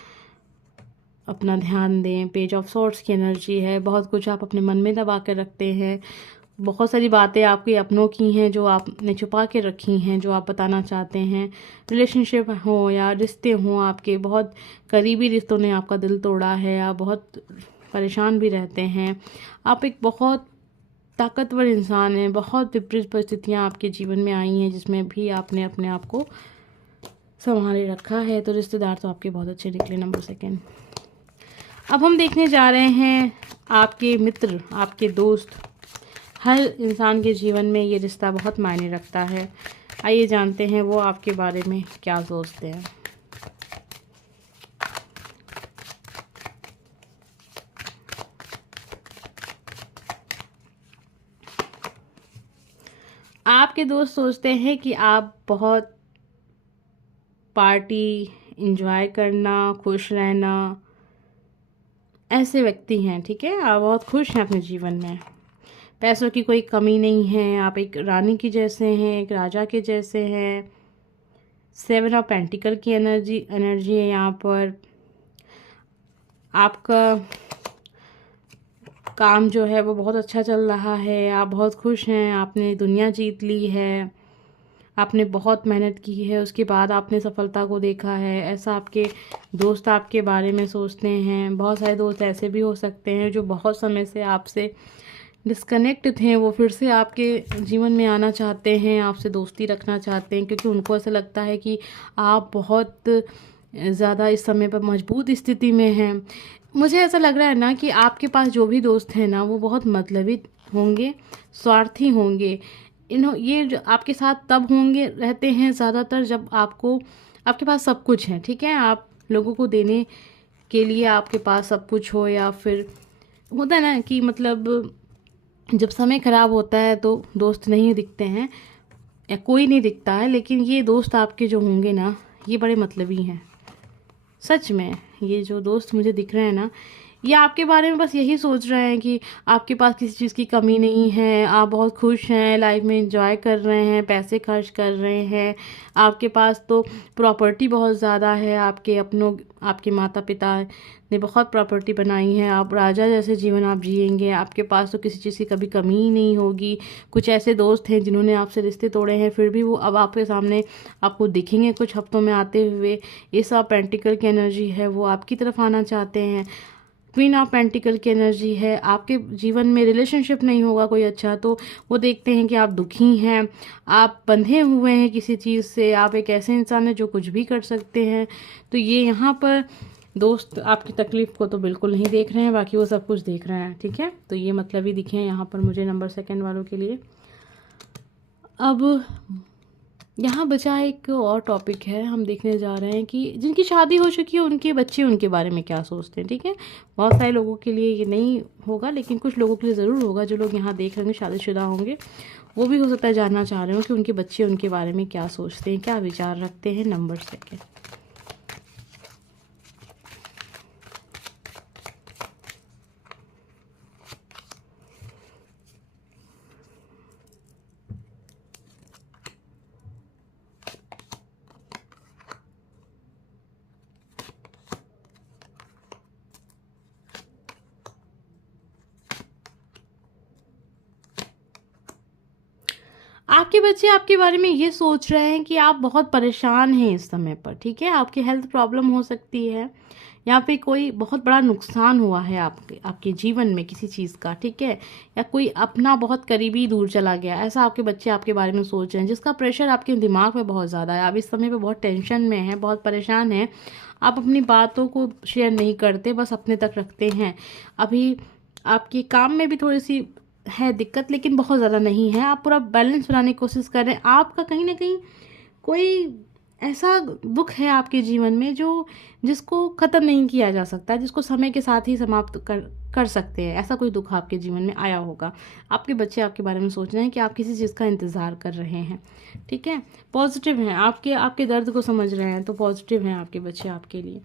अपना ध्यान दें। पेज ऑफ सॉर्ड्स की एनर्जी है, बहुत कुछ आप अपने मन में दबा कर रखते हैं, बहुत सारी बातें आपके अपनों की हैं जो आपने छुपा के रखी हैं, जो आप बताना चाहते हैं। रिलेशनशिप हो या रिश्ते हों, आपके बहुत करीबी रिश्तों ने आपका दिल तोड़ा है, आप बहुत परेशान भी रहते हैं। आप एक बहुत ताकतवर इंसान हैं, बहुत विपरीत परिस्थितियाँ आपके जीवन में आई हैं जिसमें भी आपने अपने आप को संभाले रखा है। तो रिश्तेदार तो आपके बहुत अच्छे निकले, नंबर सेकेंड। अब हम देखने जा रहे हैं आपके मित्र, आपके दोस्त। हर इंसान के जीवन में ये रिश्ता बहुत मायने रखता है। आइए जानते हैं वो आपके बारे में क्या सोचते हैं। आपके दोस्त सोचते हैं कि आप बहुत पार्टी, एंजॉय करना, खुश रहना, ऐसे व्यक्ति हैं, ठीक है। आप बहुत खुश हैं अपने जीवन में, पैसों की कोई कमी नहीं है, आप एक रानी की जैसे हैं, एक राजा के जैसे हैं। 7 ऑफ पेंटिकल की एनर्जी है यहाँ पर। आपका काम जो है वो बहुत अच्छा चल रहा है, आप बहुत खुश हैं, आपने दुनिया जीत ली है, आपने बहुत मेहनत की है, उसके बाद आपने सफलता को देखा है। ऐसा आपके दोस्त आपके बारे में सोचते हैं। बहुत सारे दोस्त ऐसे भी हो सकते हैं जो बहुत समय से आपसे डिस्कनेक्ट थे, वो फिर से आपके जीवन में आना चाहते हैं, आपसे दोस्ती रखना चाहते हैं, क्योंकि उनको ऐसा लगता है कि आप बहुत ज़्यादा इस समय पर मजबूत स्थिति में हैं। मुझे ऐसा लग रहा है ना कि आपके पास जो भी दोस्त हैं ना वो बहुत मतलबी होंगे, स्वार्थी होंगे। ये जो आपके साथ तब होंगे रहते हैं ज़्यादातर जब आपके पास सब कुछ है, ठीक है। आप लोगों को देने के लिए आपके पास सब कुछ हो, या फिर होता है ना कि मतलब जब समय ख़राब होता है तो दोस्त नहीं दिखते हैं या कोई नहीं दिखता है, लेकिन ये दोस्त आपके जो होंगे ना ये बड़े मतलबी हैं। सच में ये जो दोस्त मुझे दिख रहे हैं ना या आपके बारे में बस यही सोच रहे हैं कि आपके पास किसी चीज़ की कमी नहीं है, आप बहुत खुश हैं, लाइफ में एंजॉय कर रहे हैं, पैसे खर्च कर रहे हैं, आपके पास तो प्रॉपर्टी बहुत ज़्यादा है, आपके माता पिता ने बहुत प्रॉपर्टी बनाई है, आप राजा जैसे जीवन आप जिएंगे, आपके पास तो किसी चीज़ की कभी कमी ही नहीं होगी। कुछ ऐसे दोस्त हैं जिन्होंने आपसे रिश्ते तोड़े हैं, फिर भी वो अब आपके सामने आपको दिखेंगे कुछ हफ्तों में आते हुए। ये सब पेंटिकल की एनर्जी है, वो आपकी तरफ आना चाहते हैं। क्वीन ऑफ पेंटिकल की एनर्जी है, आपके जीवन में रिलेशनशिप नहीं होगा कोई अच्छा, तो वो देखते हैं कि आप दुखी हैं, आप बंधे हुए हैं किसी चीज़ से, आप एक ऐसे इंसान हैं जो कुछ भी कर सकते हैं। तो ये यहाँ पर दोस्त आपकी तकलीफ़ को तो बिल्कुल नहीं देख रहे हैं, बाकी वो सब कुछ देख रहे हैं, ठीक है। तो ये मतलब ही दिखे हैं यहाँ पर मुझे नंबर 2 वालों के लिए। अब यहाँ बचा एक और टॉपिक है, हम देखने जा रहे हैं कि जिनकी शादी हो चुकी है उनके बच्चे उनके बारे में क्या सोचते हैं, ठीक है। बहुत सारे लोगों के लिए ये नहीं होगा, लेकिन कुछ लोगों के लिए ज़रूर होगा। जो लोग यहाँ देख रहे होंगे शादीशुदा होंगे, वो भी हो सकता है जानना चाह रहे हो कि उनके बच्चे उनके बारे में क्या सोचते हैं, क्या विचार रखते हैं। नंबर 2। आपके बच्चे आपके बारे में ये सोच रहे हैं कि आप बहुत परेशान हैं इस समय पर, ठीक है। आपकी हेल्थ प्रॉब्लम हो सकती है, या फिर कोई बहुत बड़ा नुकसान हुआ है आपके आपके जीवन में किसी चीज़ का, ठीक है। या कोई अपना बहुत करीबी दूर चला गया, ऐसा आपके बच्चे आपके बारे में सोच रहे हैं, जिसका प्रेशर आपके दिमाग में बहुत ज़्यादा है। आप इस समय पे बहुत टेंशन में हैं, बहुत परेशान हैं। आप अपनी बातों को शेयर नहीं करते, बस अपने तक रखते हैं। अभी आपके काम में भी थोड़ी सी है दिक्कत, लेकिन बहुत ज़्यादा नहीं है। आप पूरा बैलेंस बनाने की कोशिश कर रहे हैं। आपका कहीं ना कहीं कोई ऐसा दुख है आपके जीवन में जिसको ख़त्म नहीं किया जा सकता, जिसको समय के साथ ही समाप्त कर सकते हैं। ऐसा कोई दुख आपके जीवन में आया होगा। आपके बच्चे आपके बारे में सोच रहे हैं कि आप किसी चीज़ का इंतज़ार कर रहे हैं, ठीक है। पॉजिटिव हैं, आपके दर्द को समझ रहे हैं, तो पॉजिटिव हैं आपके बच्चे आपके लिए।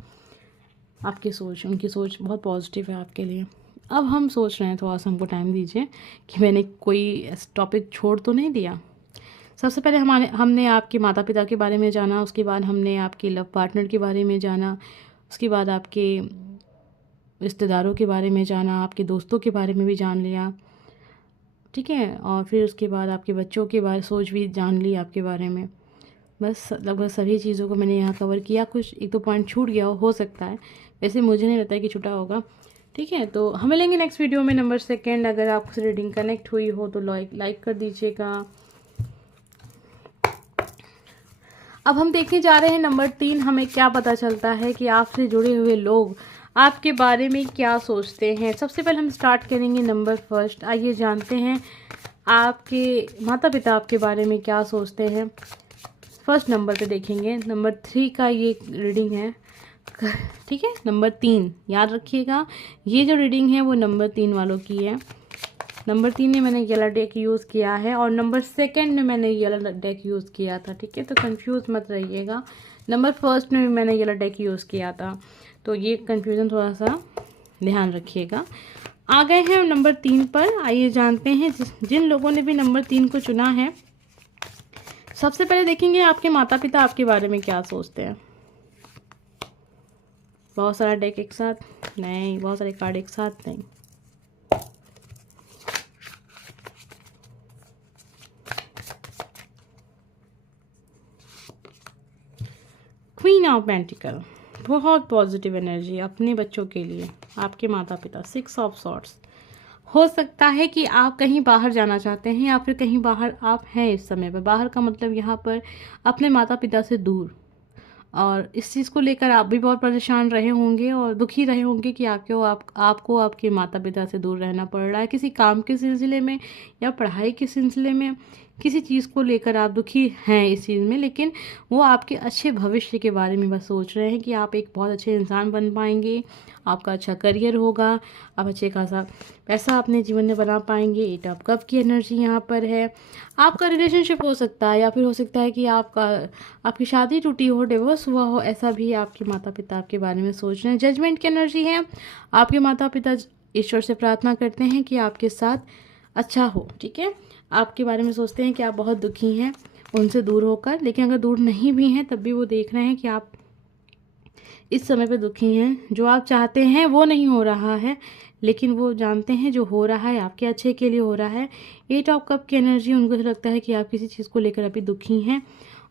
उनकी सोच बहुत पॉजिटिव है आपके लिए। अब हम सोच रहे हैं, थोड़ा सा हमको टाइम दीजिए कि मैंने कोई टॉपिक छोड़ तो नहीं दिया। सबसे पहले हमने आपके माता पिता के बारे में जाना, उसके बाद हमने आपके लव पार्टनर के बारे में जाना, उसके बाद आपके रिश्तेदारों के बारे में जाना, आपके दोस्तों के बारे में भी जान लिया, ठीक है। और फिर उसके बाद आपके बच्चों के बारे सोच भी जान ली आपके बारे में। बस लगभग सभी चीज़ों को मैंने यहाँ कवर किया। कुछ एक दो पॉइंट छूट गया हो सकता है, वैसे मुझे नहीं लगता है कि छूटा होगा, ठीक है। तो हम मिलेंगे नेक्स्ट वीडियो में नंबर 2। अगर आपसे रीडिंग कनेक्ट हुई हो तो लाइक कर दीजिएगा। अब हम देखने जा रहे हैं नंबर 3। हमें क्या पता चलता है कि आपसे जुड़े हुए लोग आपके बारे में क्या सोचते हैं। सबसे पहले हम स्टार्ट करेंगे नंबर 1। आइए जानते हैं आपके माता पिता आपके बारे में क्या सोचते हैं। फर्स्ट नंबर पे देखेंगे, नंबर 3 का ये रीडिंग है, ठीक है। नंबर 3 याद रखिएगा, ये जो रीडिंग है वो नंबर 3 वालों की है। नंबर 3 में मैंने येलो डेक यूज़ किया है और नंबर 2 में मैंने येलो डेक यूज़ किया था, ठीक है। तो कंफ्यूज मत रहिएगा। नंबर 1 में भी मैंने येलो डेक यूज़ किया था, तो ये कंफ्यूजन थोड़ा सा ध्यान रखिएगा। आ गए हैं नंबर 3 पर। आइए जानते हैं जिन लोगों ने भी नंबर 3 को चुना है। सबसे पहले देखेंगे आपके माता पिता आपके बारे में क्या सोचते हैं। बहुत सारा डेक एक साथ नहीं, बहुत सारे कार्ड एक साथ नहीं। क्वीन ऑफ पेंटिकल, बहुत पॉजिटिव एनर्जी अपने बच्चों के लिए, आपके माता पिता। 6 ऑफ सॉर्ड्स, हो सकता है कि आप कहीं बाहर जाना चाहते हैं या फिर कहीं बाहर आप हैं इस समय पर। बाहर का मतलब यहाँ पर अपने माता पिता से दूर, और इस चीज़ को लेकर आप भी बहुत परेशान रहे होंगे और दुखी रहे होंगे कि आपको आपके माता पिता से दूर रहना पड़ रहा है, किसी काम के सिलसिले में या पढ़ाई के सिलसिले में, किसी चीज़ को लेकर आप दुखी हैं इस चीज़ में, लेकिन वो आपके अच्छे भविष्य के बारे में बस सोच रहे हैं कि आप एक बहुत अच्छे इंसान बन पाएंगे, आपका अच्छा करियर होगा, आप अच्छे खासा पैसा अपने जीवन में बना पाएंगे। 8 ऑफ कप की एनर्जी यहाँ पर है। आपका रिलेशनशिप हो सकता है, या फिर हो सकता है कि आपकी शादी टूटी हो, डिवोर्स हुआ हो, ऐसा भी आपके माता पिता आपके बारे में सोच रहे हैं। जजमेंट की एनर्जी है। आपके माता पिता ईश्वर से प्रार्थना करते हैं कि आपके साथ अच्छा हो, ठीक है। आपके बारे में सोचते हैं कि आप बहुत दुखी हैं उनसे दूर होकर, लेकिन अगर दूर नहीं भी हैं तब भी वो देख रहे हैं कि आप इस समय पे दुखी हैं। जो आप चाहते हैं वो नहीं हो रहा है, लेकिन वो जानते हैं जो हो रहा है आपके अच्छे के लिए हो रहा है। 8 ऑफ कप की एनर्जी, उनको लगता है कि आप किसी चीज़ को लेकर अभी दुखी हैं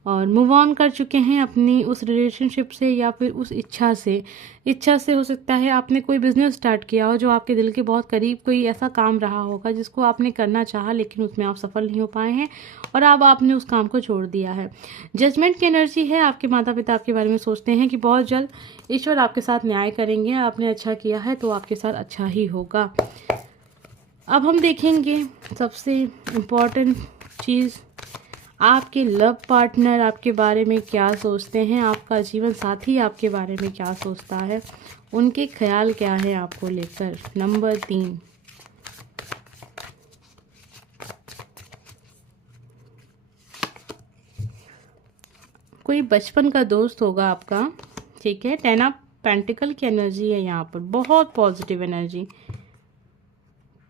और मूव ऑन कर चुके हैं अपनी उस रिलेशनशिप से, या फिर उस इच्छा से हो सकता है आपने कोई बिजनेस स्टार्ट किया हो जो आपके दिल के बहुत करीब, कोई ऐसा काम रहा होगा जिसको आपने करना चाहा लेकिन उसमें आप सफल नहीं हो पाए हैं और अब आपने उस काम को छोड़ दिया है। जजमेंट की एनर्जी है। आपके माता पिता आपके बारे में सोचते हैं कि बहुत जल्द ईश्वर आपके साथ न्याय करेंगे, आपने अच्छा किया है तो आपके साथ अच्छा ही होगा। अब हम देखेंगे सबसे इम्पॉर्टेंट चीज़, आपके लव पार्टनर आपके बारे में क्या सोचते हैं, आपका जीवन साथी आपके बारे में क्या सोचता है, उनके ख्याल क्या है आपको लेकर। नंबर 3, कोई बचपन का दोस्त होगा आपका, ठीक है। 10 ऑफ पेंटिकल की एनर्जी है यहाँ पर, बहुत पॉजिटिव एनर्जी।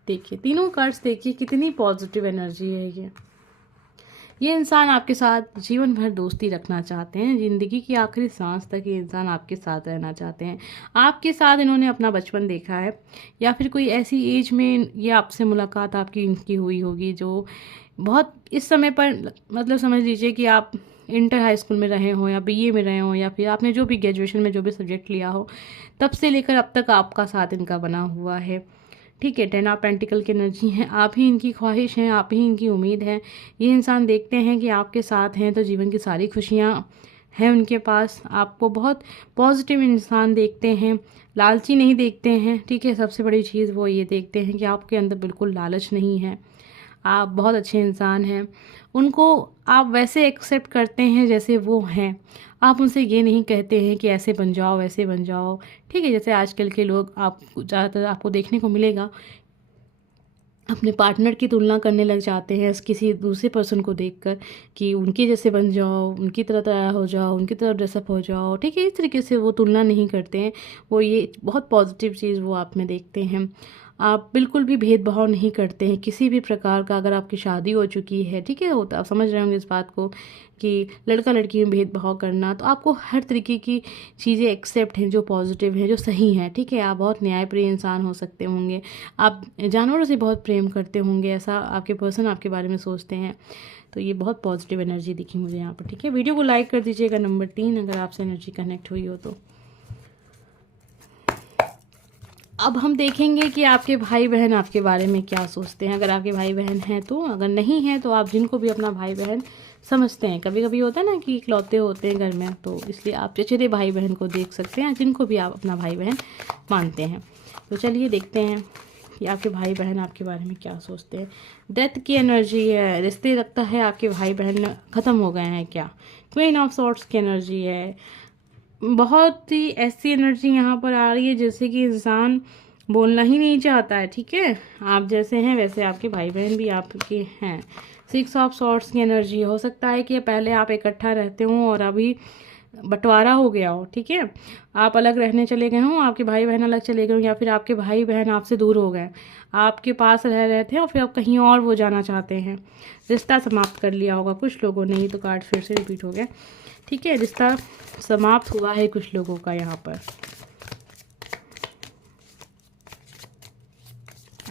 देखिए तीनों कार्ड्स, देखिए कितनी पॉजिटिव एनर्जी है ये इंसान आपके साथ जीवन भर दोस्ती रखना चाहते हैं, ज़िंदगी की आखिरी सांस तक ये इंसान आपके साथ रहना चाहते हैं। आपके साथ इन्होंने अपना बचपन देखा है, या फिर कोई ऐसी एज में ये आपसे मुलाकात आपकी इनकी हुई होगी जो बहुत इस समय पर, मतलब समझ लीजिए कि आप इंटर हाई स्कूल में रहे हो या बीए में रहे हो, या फिर आपने जो भी ग्रेजुएशन में जो भी सब्जेक्ट लिया हो, तब से लेकर अब तक आपका साथ इनका बना हुआ है, ठीक है। 10 ऑफ पेंटिकल की एनर्जी है। आप ही इनकी ख्वाहिश हैं, आप ही इनकी उम्मीद है। ये इंसान देखते हैं कि आपके साथ हैं तो जीवन की सारी खुशियाँ हैं उनके पास। आपको बहुत पॉजिटिव इंसान देखते हैं, लालची नहीं देखते हैं, ठीक है। सबसे बड़ी चीज़ वो ये देखते हैं कि आपके अंदर बिल्कुल लालच नहीं है, आप बहुत अच्छे इंसान हैं। उनको आप वैसे एक्सेप्ट करते हैं जैसे वो हैं, आप उनसे ये नहीं कहते हैं कि ऐसे बन जाओ वैसे बन जाओ, ठीक है। जैसे आजकल के लोग आप ज़्यादातर आपको देखने को मिलेगा, अपने पार्टनर की तुलना करने लग जाते हैं किसी दूसरे पर्सन को देखकर कि उनके जैसे बन जाओ, उनकी तरह तैयार हो जाओ, उनकी तरह ड्रेसअप हो जाओ, ठीक है। इस तरीके से वो तुलना नहीं करते हैं, वो ये बहुत पॉजिटिव चीज़ वो आप में देखते हैं। आप बिल्कुल भी भेदभाव नहीं करते हैं किसी भी प्रकार का। अगर आपकी शादी हो चुकी है, ठीक है, होता आप समझ रहे होंगे इस बात को कि लड़का लड़की में भेदभाव करना, तो आपको हर तरीके की चीज़ें एक्सेप्ट हैं जो पॉजिटिव हैं, जो सही हैं, ठीक है। आप बहुत न्यायप्रिय इंसान हो सकते होंगे, आप जानवरों से बहुत प्रेम करते होंगे, ऐसा आपके पर्सन आपके बारे में सोचते हैं। तो ये बहुत पॉजिटिव एनर्जी दिखी मुझे यहाँ पर, ठीक है। वीडियो को लाइक कर दीजिएगा। नंबर 3, अगर आपसे एनर्जी कनेक्ट हुई हो तो। अब हम देखेंगे कि आपके भाई बहन आपके बारे में क्या सोचते हैं, अगर आपके भाई बहन हैं तो, अगर नहीं हैं तो आप जिनको भी अपना भाई बहन समझते हैं, कभी कभी होता है ना कि इकलौते होते हैं घर में, तो इसलिए आप चचेरे भाई बहन को देख सकते हैं, जिनको भी आप अपना भाई बहन मानते हैं। तो चलिए देखते हैं कि आपके भाई बहन आपके बारे में क्या सोचते हैं। डेथ की एनर्जी है। रिश्ते लगता है आपके भाई बहन ख़त्म हो गए हैं क्या। क्वीन ऑफ सॉर्ड्स की एनर्जी है। बहुत ही ऐसी एनर्जी यहाँ पर आ रही है जैसे कि इंसान बोलना ही नहीं चाहता है, ठीक है। आप जैसे हैं वैसे आपके भाई बहन भी आपके हैं। 6 ऑफ सॉर्ड्स की एनर्जी, हो सकता है कि पहले आप इकट्ठा रहते हों और अभी बंटवारा हो गया हो, ठीक है। आप अलग रहने चले गए हों, आपके भाई बहन अलग चले गए हों, या फिर आपके भाई बहन आपसे दूर हो गए, आपके पास रह रहे थे और फिर आप कहीं और वो जाना चाहते हैं। रिश्ता समाप्त कर लिया होगा कुछ लोगों ने, ही तो कार्ड फिर से रिपीट हो गया, ठीक है। रिश्ता समाप्त हुआ है कुछ लोगों का यहाँ पर।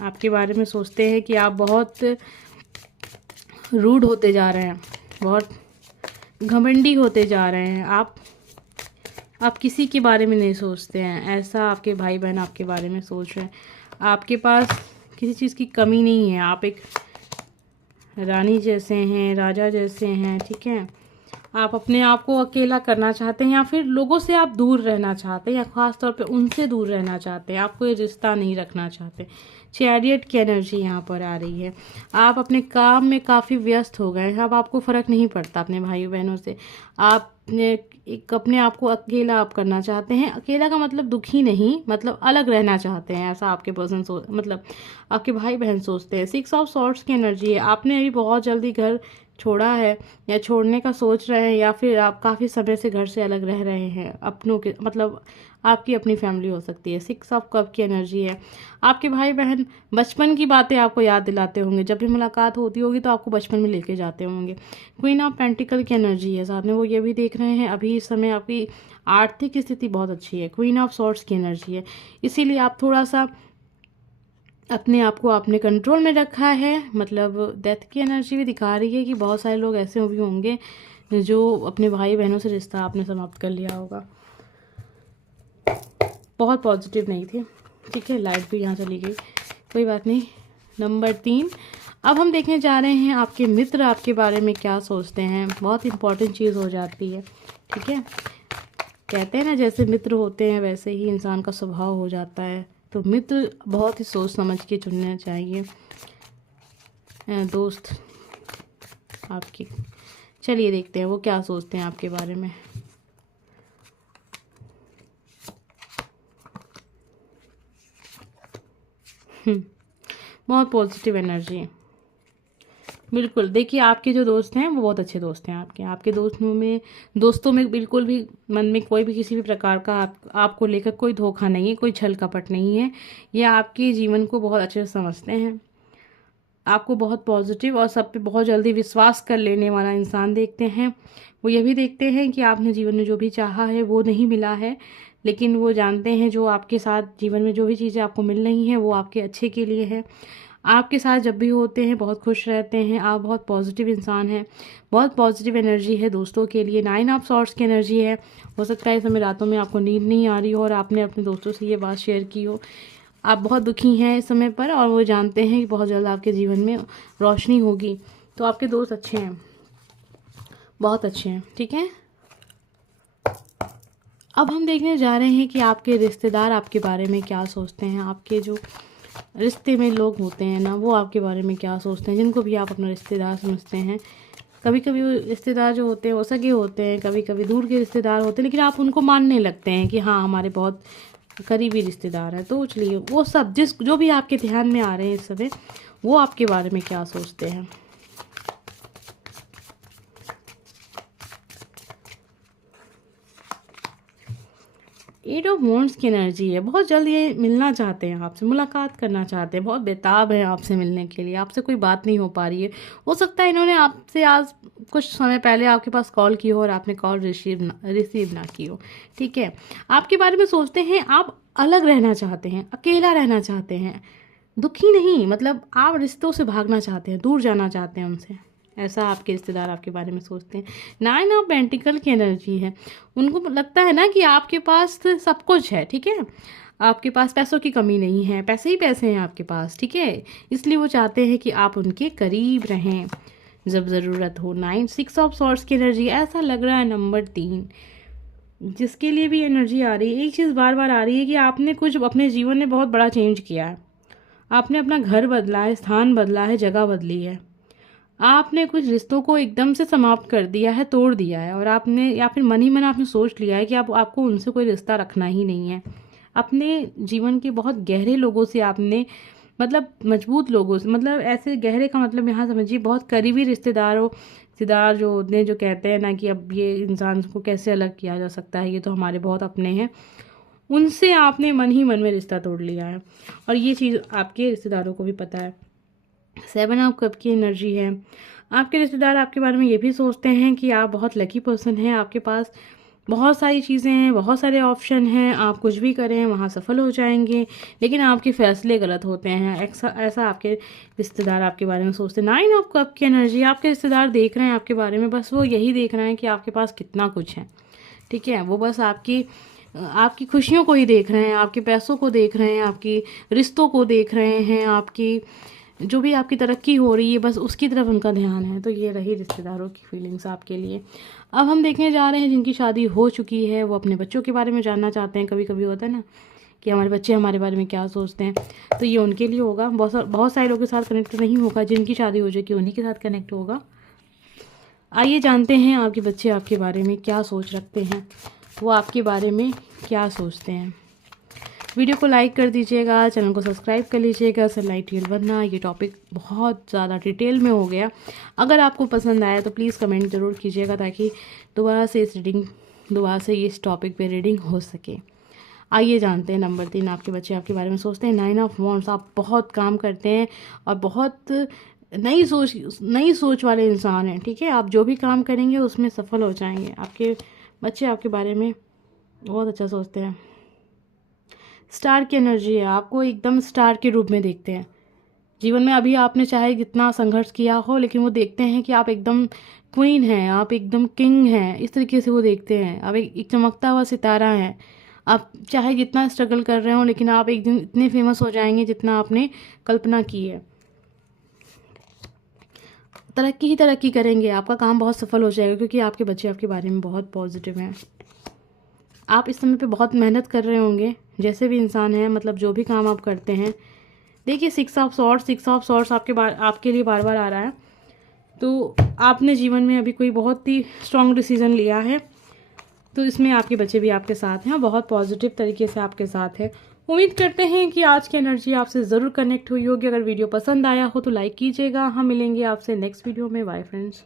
आपके बारे में सोचते हैं कि आप बहुत रूड होते जा रहे हैं, बहुत घमंडी होते जा रहे हैं, आप किसी के बारे में नहीं सोचते हैं, ऐसा आपके भाई बहन आपके बारे में सोच रहे हैं। आपके पास किसी चीज़ की कमी नहीं है, आप एक रानी जैसे हैं, राजा जैसे हैं, ठीक है। आप अपने आप को अकेला करना चाहते हैं या फिर लोगों से आप दूर रहना चाहते हैं या ख़ास तौर पे उनसे दूर रहना चाहते हैं, आप कोई रिश्ता नहीं रखना चाहते। चैरियट की एनर्जी यहाँ पर आ रही है। आप अपने काम में काफ़ी व्यस्त हो गए हैं, अब आपको फ़र्क नहीं पड़ता अपने भाई बहनों से। आप एक अपने आप को अकेला आप करना चाहते हैं। अकेला का मतलब दुखी नहीं, मतलब अलग रहना चाहते हैं, ऐसा आपके पर्सन मतलब आपके भाई बहन सोचते हैं। 6 ऑफ सॉर्ड्स की एनर्जी है। आपने अभी बहुत जल्दी घर छोड़ा है या छोड़ने का सोच रहे हैं या फिर आप काफ़ी समय से घर से अलग रह रहे हैं अपनों के, मतलब आपकी अपनी फैमिली हो सकती है। 6 ऑफ कप की एनर्जी है। आपके भाई बहन बचपन की बातें आपको याद दिलाते होंगे, जब भी मुलाकात होती होगी तो आपको बचपन में लेके जाते होंगे। क्वीन ऑफ पेंटिकल की एनर्जी है साथ में, वो ये भी देख रहे हैं अभी इस समय आपकी आर्थिक स्थिति बहुत अच्छी है। क्वीन ऑफ सॉर्ड्स की एनर्जी है, इसीलिए आप थोड़ा सा अपने आप को आपने कंट्रोल में रखा है। मतलब डेथ की एनर्जी भी दिखा रही है कि बहुत सारे लोग ऐसे भी होंगे जो अपने भाई बहनों से रिश्ता आपने समाप्त कर लिया होगा। बहुत पॉजिटिव नहीं थी, ठीक है। लाइट भी यहाँ चली गई, कोई बात नहीं। नंबर 3, अब हम देखने जा रहे हैं आपके मित्र आपके बारे में क्या सोचते हैं। बहुत इंपॉर्टेंट चीज़ हो जाती है, ठीक है। कहते हैं ना, जैसे मित्र होते हैं वैसे ही इंसान का स्वभाव हो जाता है। तो मित्र बहुत ही सोच समझ के चुनना चाहिए। दोस्त आपकी, चलिए देखते हैं वो क्या सोचते हैं आपके बारे में। बहुत पॉजिटिव एनर्जी है, बिल्कुल। देखिए आपके जो दोस्त हैं वो बहुत अच्छे दोस्त हैं आपके दोस्तों में बिल्कुल भी मन में कोई भी किसी भी प्रकार का आपको लेकर कोई धोखा नहीं है, कोई छल कपट नहीं है। ये आपके जीवन को बहुत अच्छे से समझते हैं, आपको बहुत पॉजिटिव और सब पे बहुत जल्दी विश्वास कर लेने वाला इंसान देखते हैं। वो ये भी देखते हैं कि आपने जीवन में जो भी चाहा है वो नहीं मिला है, लेकिन वो जानते हैं जो आपके साथ जीवन में जो भी चीज़ें आपको मिल रही हैं वो आपके अच्छे के लिए है। आपके साथ जब भी होते हैं बहुत खुश रहते हैं। आप बहुत पॉजिटिव इंसान हैं, बहुत पॉजिटिव एनर्जी है दोस्तों के लिए। 9 ऑफ सॉर्ड्स की एनर्जी है। हो सकता है इस समय रातों में आपको नींद नहीं आ रही हो और आपने अपने दोस्तों से ये बात शेयर की हो। आप बहुत दुखी हैं इस समय पर और वो जानते हैं कि बहुत जल्द आपके जीवन में रोशनी होगी। तो आपके दोस्त अच्छे हैं, बहुत अच्छे हैं, ठीक है। अब हम देखने जा रहे हैं कि आपके रिश्तेदार आपके बारे में क्या सोचते हैं। आपके जो रिश्ते में लोग होते हैं ना, वो आपके बारे में क्या सोचते हैं, जिनको भी आप अपना रिश्तेदार समझते हैं। कभी कभी वो रिश्तेदार जो होते हैं वो सगे होते हैं, कभी कभी दूर के रिश्तेदार होते हैं, लेकिन आप उनको मानने लगते हैं कि हाँ हमारे बहुत करीबी रिश्तेदार हैं। तो चलिए वो सब जो भी आपके ध्यान में आ रहे हैं इस समय, वो आपके बारे में क्या सोचते हैं। एट ऑफ वॉन्ड्स की एनर्जी है। बहुत जल्द ये मिलना चाहते हैं आपसे, मुलाकात करना चाहते हैं, बहुत बेताब है आपसे मिलने के लिए। आपसे कोई बात नहीं हो पा रही है, हो सकता है इन्होंने आपसे आज कुछ समय पहले आपके पास कॉल की हो और आपने कॉल रिसीव ना की हो, ठीक है। आपके बारे में सोचते हैं, आप अलग रहना चाहते हैं, अकेला रहना चाहते हैं, दुखी नहीं, मतलब आप रिश्तों से भागना चाहते हैं, दूर जाना चाहते हैं उनसे। ऐसा आपके रिश्तेदार आपके बारे में सोचते हैं। 9 ऑफ पेंटिकल की एनर्जी है। उनको लगता है ना कि आपके पास सब कुछ है, ठीक है। आपके पास पैसों की कमी नहीं है, पैसे ही पैसे हैं आपके पास, ठीक है। इसलिए वो चाहते हैं कि आप उनके करीब रहें जब ज़रूरत हो। 6 ऑफ सॉर्ड्स की एनर्जी, ऐसा लग रहा है नंबर 3 जिसके लिए भी एनर्जी आ रही है। एक चीज़ बार बार आ रही है कि आपने कुछ अपने जीवन में बहुत बड़ा चेंज किया है। आपने अपना घर बदला है, स्थान बदला है, जगह बदली है। आपने कुछ रिश्तों को एकदम से समाप्त कर दिया है, तोड़ दिया है, और आपने या फिर मन ही मन आपने सोच लिया है कि आपको उनसे कोई रिश्ता रखना ही नहीं है। अपने जीवन के बहुत गहरे लोगों से आपने, मतलब मजबूत लोगों से, मतलब ऐसे गहरे का मतलब यहाँ समझिए बहुत करीबी रिश्तेदार जो होते हैं, जो कहते हैं ना कि अब ये इंसान को कैसे अलग किया जा सकता है, ये तो हमारे बहुत अपने हैं, उनसे आपने मन ही मन में रिश्ता तोड़ लिया है। और ये चीज़ आपके रिश्तेदारों को भी पता है। 7 ऑफ कप की एनर्जी है। आपके रिश्तेदार आपके बारे में ये भी सोचते हैं कि आप बहुत लकी पर्सन हैं, आपके पास बहुत सारी चीज़ें हैं, बहुत सारे ऑप्शन हैं, आप कुछ भी करें वहाँ सफल हो जाएंगे, लेकिन आपके फैसले गलत होते हैं। ऐसा आपके रिश्तेदार आपके बारे में सोचते हैं। 9 ऑफ कप की एनर्जी, आपके रिश्तेदार देख रहे हैं आपके बारे में, बस वो यही देख रहे हैं कि आपके पास कितना कुछ है, ठीक है। वो बस आपकी खुशियों को ही देख रहे हैं, आपके पैसों को देख रहे हैं, आपकी रिश्तों को देख रहे हैं, आपकी जो भी आपकी तरक्की हो रही है बस उसकी तरफ उनका ध्यान है। तो ये रही रिश्तेदारों की फीलिंग्स आपके लिए। अब हम देखने जा रहे हैं जिनकी शादी हो चुकी है, वो अपने बच्चों के बारे में जानना चाहते हैं। कभी कभी होता है ना कि हमारे बच्चे हमारे बारे में क्या सोचते हैं, तो ये उनके लिए होगा। बहुत सारे लोगों के साथ कनेक्ट नहीं होगा, जिनकी शादी हो चुकी उन्हीं के साथ कनेक्ट होगा। आइए जानते हैं आपके बच्चे आपके बारे में क्या सोच रखते हैं, वो आपके बारे में क्या सोचते हैं। वीडियो को लाइक कर दीजिएगा, चैनल को सब्सक्राइब कर लीजिएगा। सनलाइट रियल बनना, ये टॉपिक बहुत ज़्यादा डिटेल में हो गया। अगर आपको पसंद आया तो प्लीज़ कमेंट ज़रूर कीजिएगा, ताकि दोबारा से इस टॉपिक पे रीडिंग हो सके। आइए जानते हैं नंबर 3 आपके बच्चे आपके बारे में सोचते हैं। 9 ऑफ वॉन्ड्स, आप बहुत काम करते हैं और बहुत नई सोच वाले इंसान हैं, ठीक है। आप जो भी काम करेंगे उसमें सफल हो जाएंगे। आपके बच्चे आपके बारे में बहुत अच्छा सोचते हैं। स्टार की एनर्जी है, आपको एकदम स्टार के रूप में देखते हैं। जीवन में अभी आपने चाहे कितना संघर्ष किया हो, लेकिन वो देखते हैं कि आप एकदम क्वीन हैं, आप एकदम किंग हैं, इस तरीके से वो देखते हैं। आप एक चमकता हुआ सितारा हैं। आप चाहे जितना स्ट्रगल कर रहे हो, लेकिन आप एक दिन इतने फेमस हो जाएंगे जितना आपने कल्पना की है। तरक्की ही तरक्की करेंगे, आपका काम बहुत सफल हो जाएगा, क्योंकि आपके बच्चे आपके बारे में बहुत पॉजिटिव हैं। आप इस समय पे बहुत मेहनत कर रहे होंगे, जैसे भी इंसान है, मतलब जो भी काम आप करते हैं। देखिए 6 ऑफ सॉर्ड्स आपके लिए बार बार आ रहा है। तो आपने जीवन में अभी कोई बहुत ही स्ट्रॉन्ग डिसीजन लिया है, तो इसमें आपके बच्चे भी आपके साथ हैं और बहुत पॉजिटिव तरीके से आपके साथ है। उम्मीद करते हैं कि आज की एनर्जी आपसे ज़रूर कनेक्ट हुई होगी। अगर वीडियो पसंद आया हो तो लाइक कीजिएगा। हम मिलेंगे आपसे नेक्स्ट वीडियो में। Bye friends.